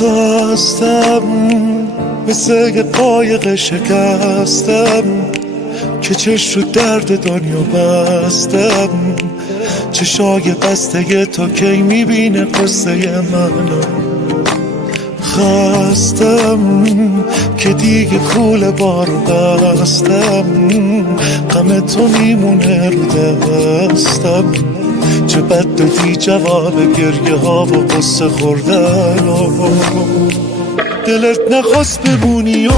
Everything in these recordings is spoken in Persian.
خواستم مثل یه قایق شکستم که چش رو درد دنیا بستم. چشای بسته تو کی میبینه قصه منو. خواستم که دیگه کول بارو بستم. غم تو میمونه رو دستم. چه بد دادی جواب گریه ها و قصه خوردن. دلت نخواست بمونی و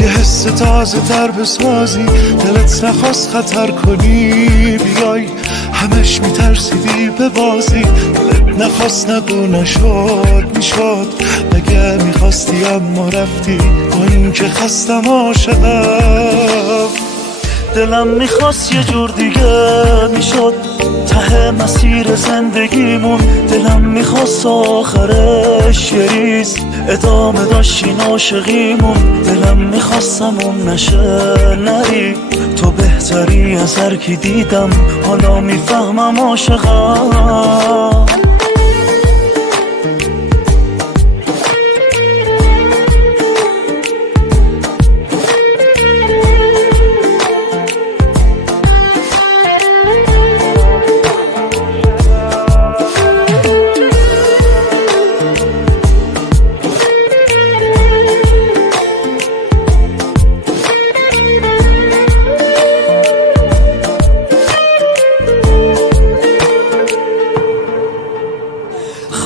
یه حس تازه تر بسازی. دلت نخواست خطر کنی بیای، همش میترسیدی به بازی. دلت نخواست نگو نشد میشد، اگه میخواستی اما رفتی. با این که خستم عاشقم. دلم میخواست یه جور دیگه میشد ته مسیر زندگیمون. دلم میخواست آخرش یه ریز ادامه داشتین عاشقیمون. دلم میخواستم اون نشه نری، تو بهتری از هر کی دیدم. حالا میفهمم عاشقم.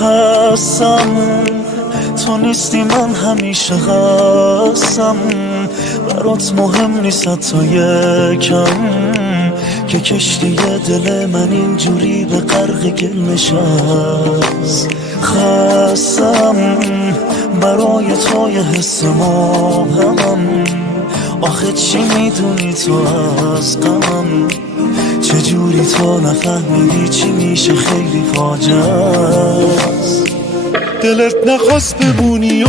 خستم تو نیستی، من همیشه خستم. برات مهم نیست تا یکم که کشتی دل من اینجوری به غرق گل نشست. خستم برای تو یه حس ماهمم. آخه چی میدونی تو از غمم؟ چجوری تو نفهمیدی چی میشه خیلی فاجعه است. دلت نخواست بمونی و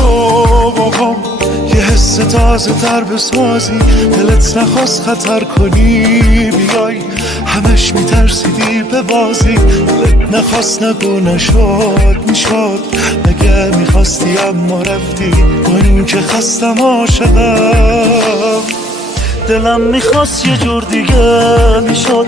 یه حس تازه تر بسازی. دلت نخواست خطر کنی بیای، همش میترسیدی به بازی. دلت نخواست نگو نشد میشد، اگه میخواستی اما رفتی. با این که خستم عاشقم. دلم میخواست یه جور دیگه میشد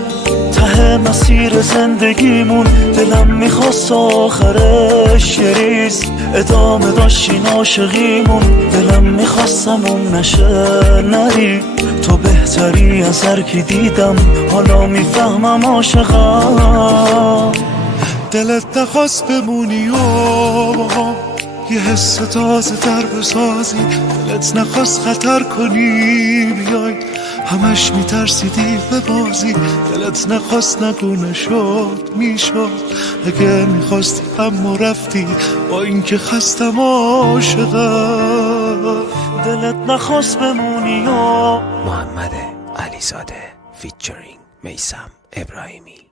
ته مسیر زندگیمون. دلم میخواست آخرش یه ریز ادامه داشتین عاشقیمون. دلم میخواستم اون نشه نری، تو بهتری از هر کی دیدم. حالا میفهمم عاشقم. دلت نخواست بمونی و یه حس تازه تر بسازی. دلت نخواست خطر کنی بیای، همش میترسیدی به بازی. دلت نخواست نگو نشد میشد، اگه میخواستی اما رفتی. با این که خستم عاشقم. دلت نخواست بمونی و محمد علیزاده فیچرینگ میثم ابراهیمی.